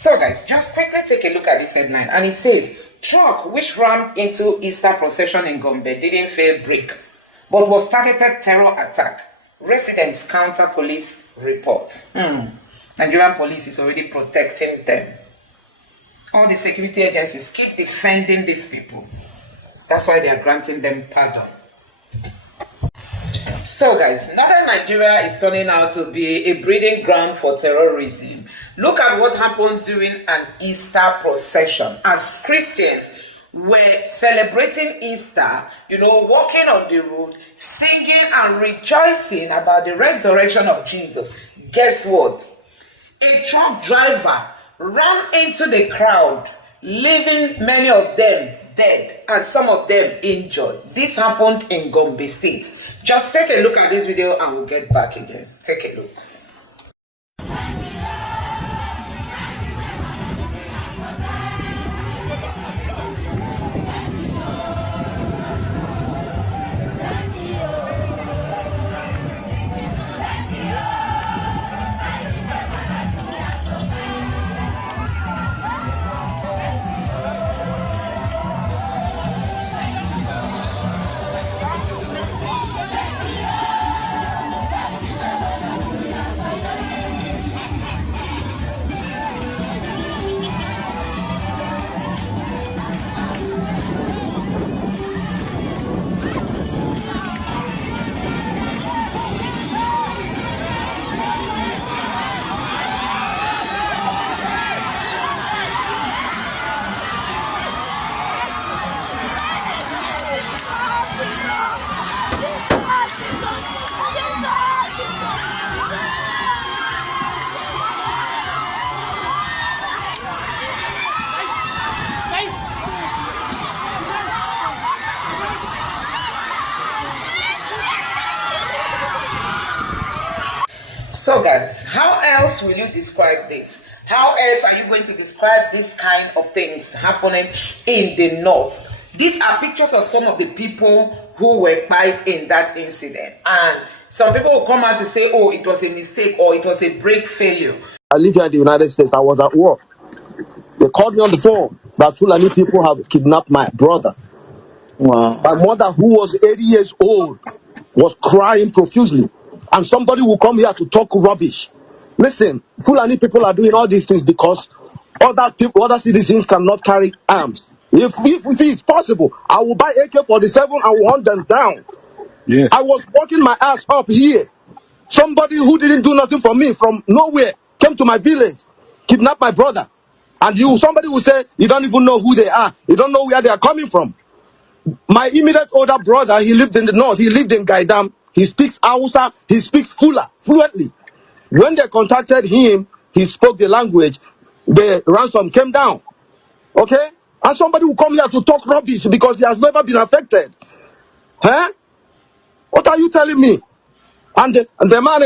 So guys, just quickly take a look at this headline, and it says, truck which rammed into Easter procession in Gombe didn't fail break, but was targeted terror attack. Residents counter police report. Nigerian police is already protecting them. All the security agencies keep defending these people. That's why they are granting them pardon. So guys, Northern Nigeria is turning out to be a breeding ground for terrorism. Look at what happened during an Easter procession as Christians were celebrating Easter, walking on the road, singing and rejoicing about the resurrection of Jesus. Guess what? A truck driver ran into the crowd, leaving many of them dead and some of them injured. This happened in Gombe State. Just take a look at this video and we'll get back again. Take a look. So guys, how else will you describe this? How else are you going to describe this kind of things happening in the north? These are pictures of some of the people who were killed in that incident. And some people will come out to say, oh, it was a mistake or it was a brake failure. I live here in the United States. I was at work. They called me on the phone that Fulani people have kidnapped my brother. Wow. My mother, who was 80 years old, was crying profusely. And somebody will come here to talk rubbish. Listen, Fulani people are doing all these things because other citizens cannot carry arms. If it is possible, I will buy AK-47 and will hunt them down. Yes. I was working my ass up here. Somebody who didn't do nothing for me from nowhere came to my village, kidnapped my brother. And somebody will say, you don't even know who they are. You don't know where they are coming from. My immediate older brother, he lived in the north. He lived in Gaidam. He speaks Hausa. He speaks Fula fluently. When they contacted him, he spoke the language. The ransom came down. Okay? And somebody will come here to talk rubbish because he has never been affected. Huh? What are you telling me? And the man,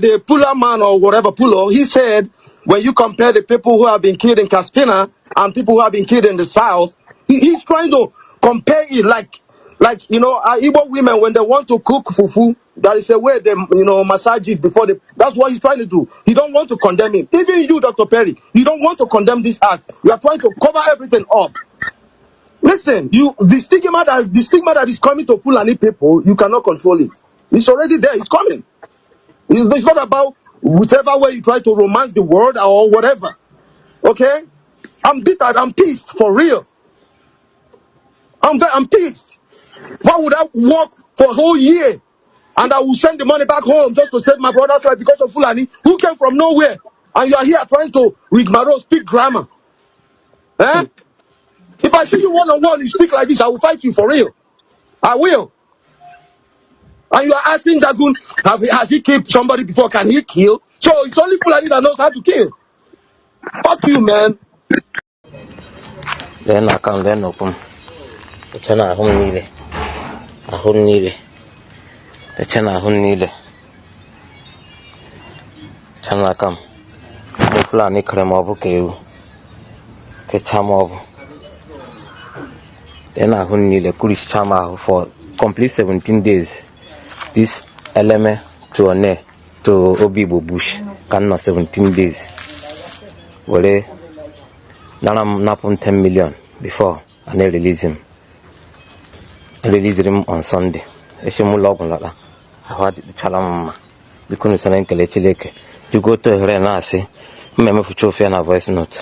the Pula man or whatever, Pulo, he said, when you compare the people who have been killed in Castina and people who have been killed in the south, he's trying to compare it like Igbo women, when they want to cook fufu, there is a way they, massage it before they, that's what he's trying to do. He don't want to condemn him. Even you, Dr. Perry, you don't want to condemn this act. You are trying to cover everything up. Listen, the stigma that is coming to Fulani people, you cannot control it. It's already there. It's coming. It's not about whichever way you try to romance the world or whatever. Okay? I'm bitter. I'm pissed for real. I'm pissed. Why would I work for a whole year and I will send the money back home just to save my brother's life because of Fulani who came from nowhere, and you are here trying to rigmarole, speak grammar? Eh? If I see you one-on-one, you speak like this, I will fight you for real. I will. And you are asking Jagun, has he killed somebody before? Can he kill? So it's only Fulani that knows how to kill. Fuck you, man. Then I can then open. The channel home needed. I home needed. The channel home needed. Channel come. The Fulani creme over Keu. The cham over. Then I home needed. Kurish chama for complete 17 days. This element to Obibo bush cannot 17 days. Where napon 10 million before and they release him. I released him on Sunday. I had Chalamma. The Kunusan Kelechileke. You go to Renasi, Memo Fuchofia voice note.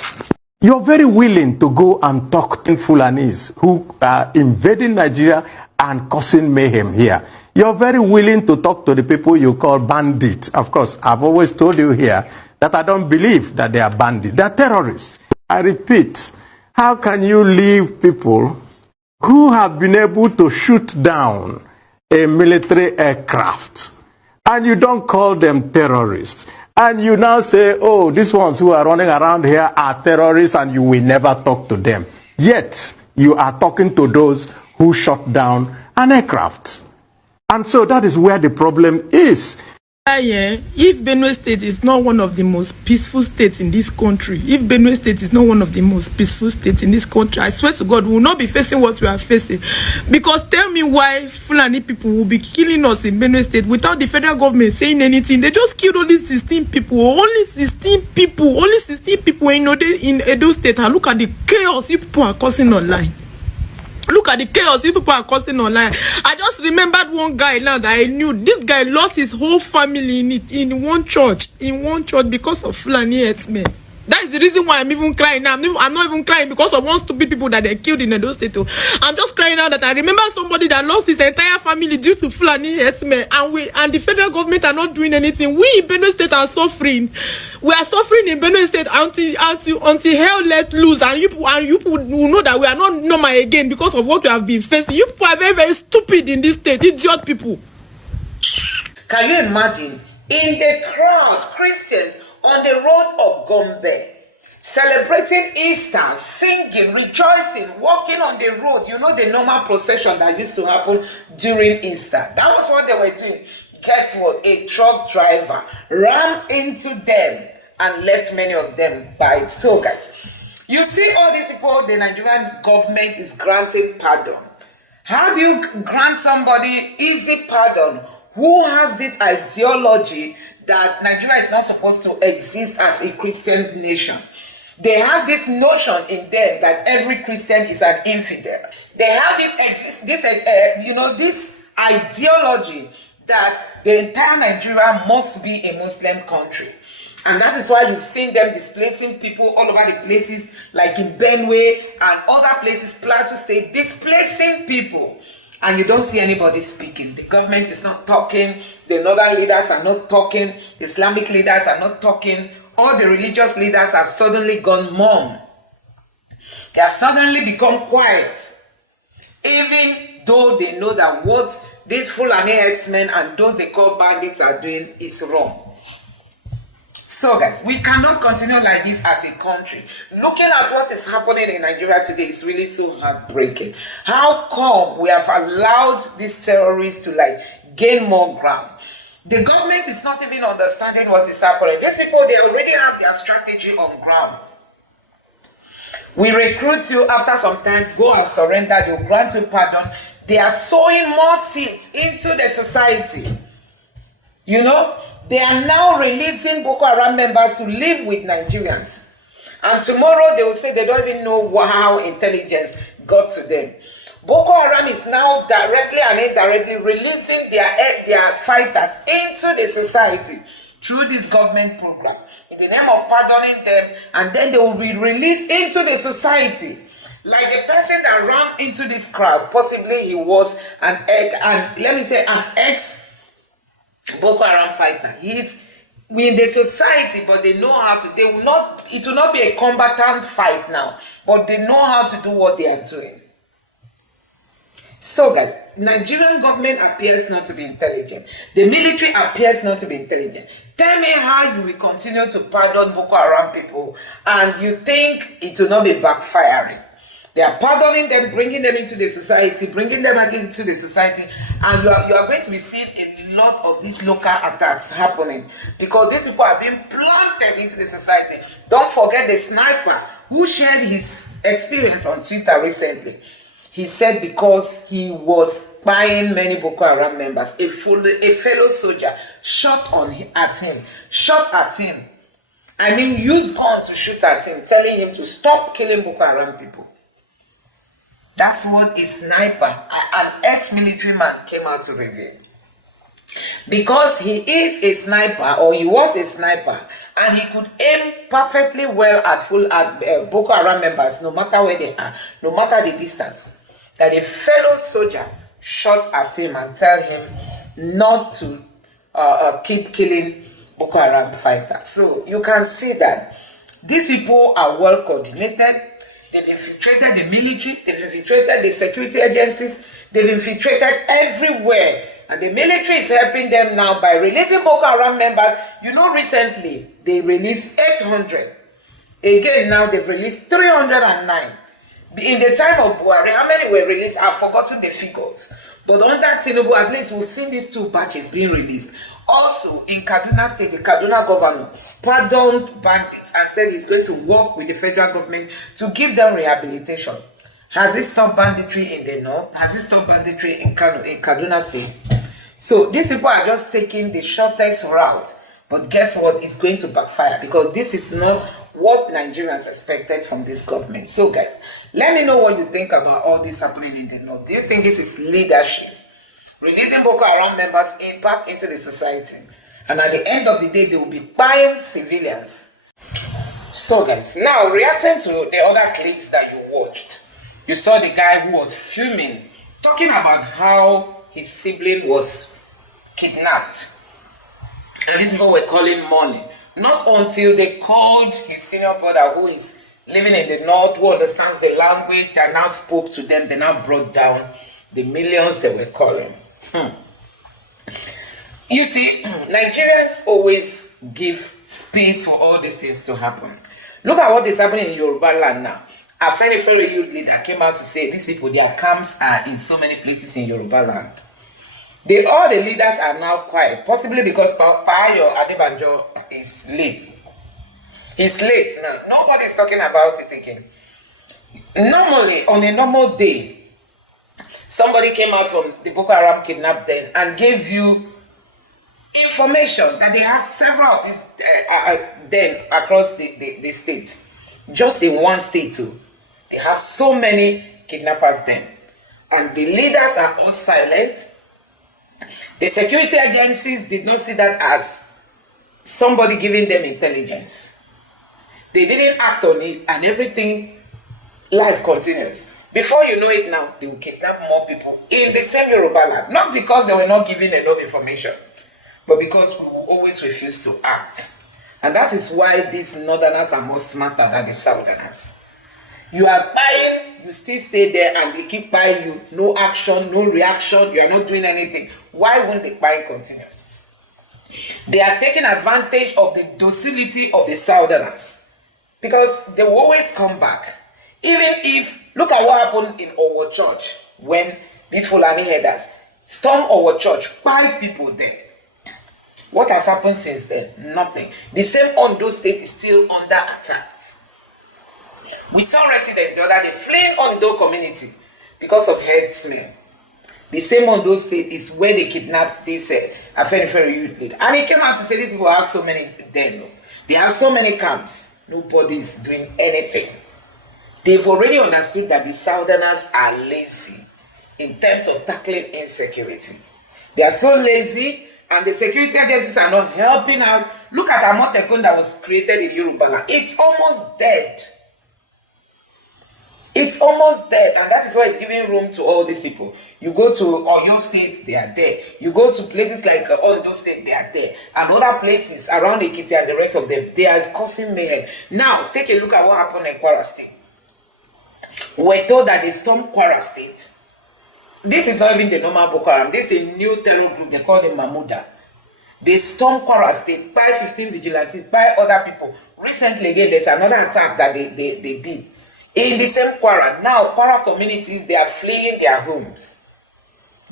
You're very willing to go and talk to Fulanis who are invading Nigeria and causing mayhem here. You're very willing to talk to the people you call bandits. Of course, I've always told you here that I don't believe that they are bandits. They are terrorists. I repeat, how can you leave people who have been able to shoot down a military aircraft and you don't call them terrorists? And you now say, oh, these ones who are running around here are terrorists and you will never talk to them. Yet, you are talking to those who shot down an aircraft. And so that is where the problem is. If Benue State is not one of the most peaceful states in this country, if Benue State is not one of the most peaceful states in this country, I swear to God, we will not be facing what we are facing. Because tell me why Fulani people will be killing us in Benue State without the federal government saying anything. They just killed only 16 people, only 16 people in Edo State. And look at the chaos you people are causing online. Look at the chaos you people are causing online. I just remembered one guy now that I knew. This guy lost his whole family in one church because of Fulani herdsmen. That is the reason why I'm even crying now. I'm not even crying because of one stupid people that they killed in Edo State. I'm just crying now that I remember somebody that lost his entire family due to Fulani herdsmen, and the federal government are not doing anything. We in Benue State are suffering. We are suffering in Benue State until hell let loose, and you people will know that we are not normal again because of what we have been facing. You people are very, very stupid in this state, idiot people. Can you imagine? In the crowd, Christians on the road of Gombe, celebrating Easter, singing, rejoicing, walking on the road. You know the normal procession that used to happen during Easter. That was what they were doing. Guess what? A truck driver ran into them and left many of them by. So guys, you see all these people, the Nigerian government is granting pardon. How do you grant somebody easy pardon who has this ideology that Nigeria is not supposed to exist as a Christian nation? They have this notion in them that every Christian is an infidel. They have this ideology that the entire Nigeria must be a Muslim country. And that is why you've seen them displacing people all over the places, like in Benue and other places, Plateau State, displacing people. And you don't see anybody speaking. The government is not talking. The northern leaders are not talking. The Islamic leaders are not talking. All the religious leaders have suddenly gone mum. They have suddenly become quiet. Even though they know that what these Fulani herdsmen and those they call bandits are doing is wrong. So guys, we cannot continue like this as a country. Looking at what is happening in Nigeria today is really so heartbreaking. How come we have allowed these terrorists to gain more ground? The government is not even understanding what is happening. These people, they already have their strategy on ground. We recruit you, after some time, go and surrender, they'll grant you pardon. They are sowing more seeds into the society. You know, they are now releasing Boko Haram members to live with Nigerians. And tomorrow they will say they don't even know how intelligence got to them. Boko Haram is now directly and indirectly releasing their fighters into the society through this government program in the name of pardoning them, and then they will be released into the society. Like the person that ran into this crowd, possibly he was an ex Boko Haram fighter. He's in the society, but they know how to. It will not be a combatant fight now, but they know how to do what they are doing. So guys, Nigerian government appears not to be intelligent. The military appears not to be intelligent. Tell me how you will continue to pardon Boko Haram people and you think it will not be backfiring. They are pardoning them, bringing them into the society, bringing them back into the society, and you are going to be seeing a lot of these local attacks happening because these people are being planted into the society. Don't forget the sniper who shared his experience on Twitter recently. He said because he was spying many Boko Haram members, a fellow soldier shot at him. I mean, use gun to shoot at him, telling him to stop killing Boko Haram people. That's what a sniper, an ex-military man, came out to reveal. Because he is a sniper, or he was a sniper, and he could aim perfectly well at Boko Haram members, no matter where they are, no matter the distance, that a fellow soldier shot at him and tell him not to keep killing Boko Haram fighters. So you can see that these people are well coordinated. They've infiltrated the military, they've infiltrated the security agencies, they've infiltrated everywhere. And the military is helping them now by releasing Boko Haram members. You know, recently they released 800. Again, now they've released 309. In the time of Buhari, how many were released? I've forgotten the figures. But under Tinubu, at least we've seen these 2 batches being released. Also, in Kaduna State, the Kaduna governor pardoned bandits and said he's going to work with the federal government to give them rehabilitation. Has it stopped banditry in the north? Has it stopped banditry in Kaduna State? So these people are just taking the shortest route. But guess what? It's going to backfire, because this is not what Nigerians expected from this government. So guys, let me know what you think about all this happening in the north. Do you think this is leadership? Releasing Boko Haram members back into the society. And at the end of the day, they will be buying civilians. So guys, now reacting to the other clips that you watched. You saw the guy who was filming, talking about how his sibling was kidnapped. And these people were calling money. Not until they called his senior brother, who is living in the north, who understands the language, that now spoke to them, they now brought down the millions they were calling. You see, Nigerians always give space for all these things to happen. Look at what is happening in Yoruba land now. A very, very youth leader came out to say these people, their camps are in so many places in Yoruba land. All the leaders are now quiet, possibly because Payo Adebanjo is late. He's late now. Nobody's talking about it again. Normally, on a normal day, somebody came out from the Boko Haram kidnap den and gave you information that they have several of these den across the state. Just in one state too. They have so many kidnappers then. And the leaders are all silent. The security agencies did not see that as somebody giving them intelligence. They didn't act on it, and everything, life continues. Before you know it now, they will kidnap more people in the same Yoruba land. Not because they were not given enough information, but because we will always refuse to act. And that is why these northerners are more smarter than the southerners. You are buying, you still stay there, and they keep buying you. No action, no reaction, you are not doing anything. Why won't the buying continue? They are taking advantage of the docility of the southerners, because they will always come back. Even if, look at what happened in Owo Church when these Fulani headers stormed Owo Church, 5 people there. What has happened since then? Nothing. The same Ondo State is still under attack. We saw residents the other day fleeing Ondo community because of herdsmen. The same Ondo State is where they kidnapped this very youth leader. And he came out to say these people have so many then. They have so many camps. Nobody is doing anything. They've already understood that the southerners are lazy in terms of tackling insecurity. They are so lazy, and the security agencies are not helping out. Look at Amotekun that was created in Yoruba land. It's almost dead. It's almost dead, and that is why it's giving room to all these people. You go to Oyo State, they are there. You go to places like Ondo State, they are there. And other places around Ekiti and the rest of them, they are causing mayhem. Now, take a look at what happened in Kwara State. We're told that they stormed Kwara State. This is not even the normal Boko Haram. This is a new terror group. They call them Mamuda. They stormed Kwara State by 15 vigilantes, by other people. Recently, again, there's another attack that they did. In the same Kwara. Now, Kwara communities, they are fleeing their homes.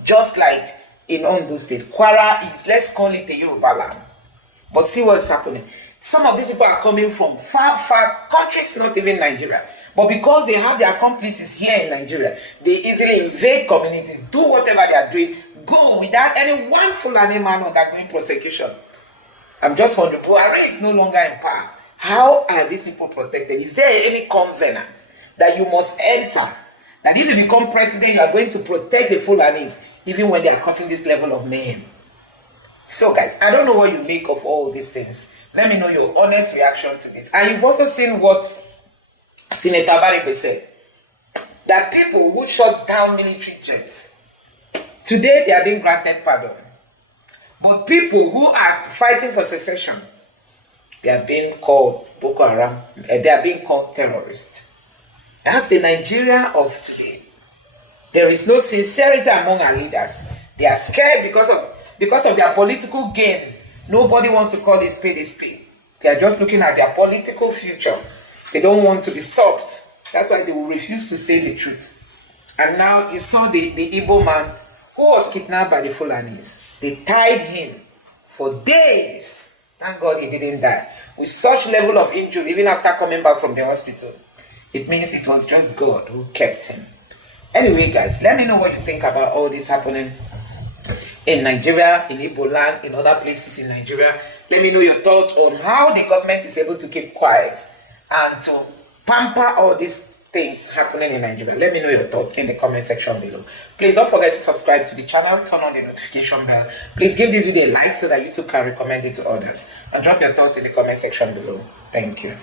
Just like in Ondo State. Kwara is, let's call it a Yoruba land. But see what's happening. Some of these people are coming from far, far countries, not even Nigeria. But because they have their accomplices here in Nigeria, they easily invade communities, do whatever they are doing, go without any one Fulani man undergoing prosecution. I'm just wondering, Buhari is no longer in power. How are these people protected? Is there any covenant that you must enter? That if you become president, you are going to protect the Fulanis, even when they are causing this level of mayhem. So guys, I don't know what you make of all these things. Let me know your honest reaction to this. And you've also seen what Senator Baribe said. That people who shot down military jets, today they are being granted pardon. But people who are fighting for secession, they are being called Boko Haram. They are being called terrorists. That's the Nigeria of today. There is no sincerity among our leaders. They are scared because of their political gain. Nobody wants to call a spade a spade. They are just looking at their political future. They don't want to be stopped. That's why they will refuse to say the truth. And now you saw the Igbo man who was kidnapped by the Fulanis. They tied him for days. Thank God he didn't die. With such level of injury, even after coming back from the hospital, it means it was just God who kept him. Anyway, guys, let me know what you think about all this happening in Nigeria, in Igbo land, in other places in Nigeria. Let me know your thoughts on how the government is able to keep quiet and to pamper all these things happening in Nigeria. Let me know your thoughts in the comment section below. Please don't forget to subscribe to the channel, turn on the notification bell. Please give this video a like so that YouTube can recommend it to others. And drop your thoughts in the comment section below. Thank you.